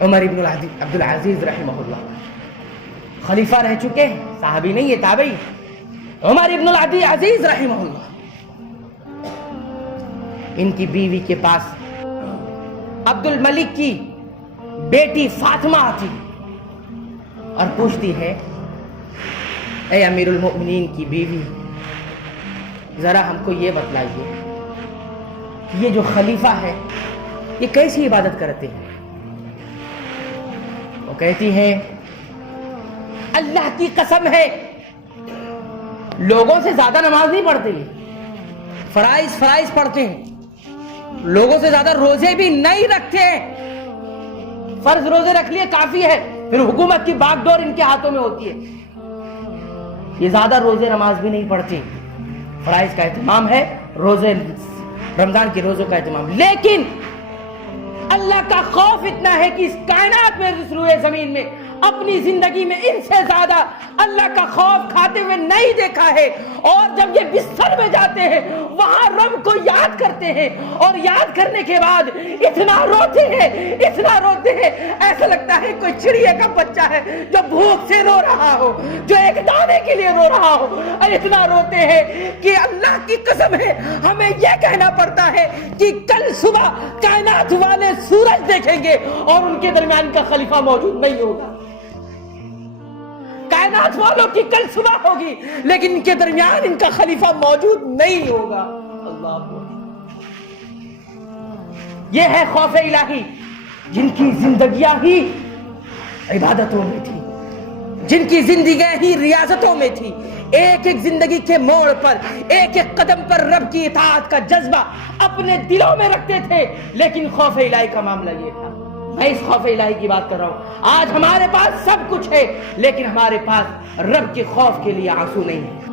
عمر ابن عبد العزیز رحمہ اللہ خلیفہ رہ چکے ہیں، صحابی نہیں ہے، تابعی. عمر ابن العزیز رحمہ اللہ، ان کی بیوی کے پاس عبد الملک کی بیٹی فاطمہ آتی اور پوچھتی ہے، اے امیر المؤمنین کی بیوی، ذرا ہم کو یہ بتلائیے کہ یہ جو خلیفہ ہے یہ کیسی عبادت کرتے ہیں؟ وہ کہتی ہیں، اللہ کی قسم ہے لوگوں سے زیادہ نماز نہیں پڑھتے، فرائض پڑھتے ہیں، لوگوں سے زیادہ روزے بھی نہیں رکھتے ہیں. فرض روزے رکھ لیے کافی ہے، پھر حکومت کی باغ ڈور ان کے ہاتھوں میں ہوتی ہے. یہ زیادہ روزے نماز بھی نہیں پڑھتی، فرائض کا اہتمام ہے، روزے رمضان کے روزوں کا اہتمام. لیکن اللہ کا خوف اتنا ہے کہ اس کائنات میں، اس روئے زمین میں، اپنی زندگی میں ان سے زیادہ اللہ کا خوف کھاتے ہوئے نہیں دیکھا ہے. اور جب یہ بستر میں جاتے ہیں وہاں رب کو یاد کرتے ہیں، اور یاد کرنے کے بعد اتنا روتے ہیں ایسا لگتا ہے کوئی چڑیا کا بچہ ہے جو بھوک سے رو رہا ہو، جو ایک دانے کے لیے رو رہا ہو. اور اتنا روتے ہیں کہ اللہ کی قسم ہے ہمیں یہ کہنا پڑتا ہے کہ کل صبح کائنات والے سورج دیکھیں گے اور ان کے درمیان کا خلیفہ موجود نہیں ہوگا. کائنات والوں کی کل صبح ہوگی لیکن ان کے درمیان ان کا خلیفہ موجود نہیں ہوگا. اللہ اکبر. یہ ہے خوف الہی، جن کی زندگیاں ہی عبادتوں میں تھی، جن کی زندگیاں ہی ریاضتوں میں تھی. ایک ایک زندگی کے موڑ پر، ایک ایک قدم پر رب کی اطاعت کا جذبہ اپنے دلوں میں رکھتے تھے. لیکن خوف الہی کا معاملہ یہ تھا. میں اس خوف الہی کی بات کر رہا ہوں. آج ہمارے پاس سب کچھ ہے لیکن ہمارے پاس رب کے خوف کے لیے آنسو نہیں ہے.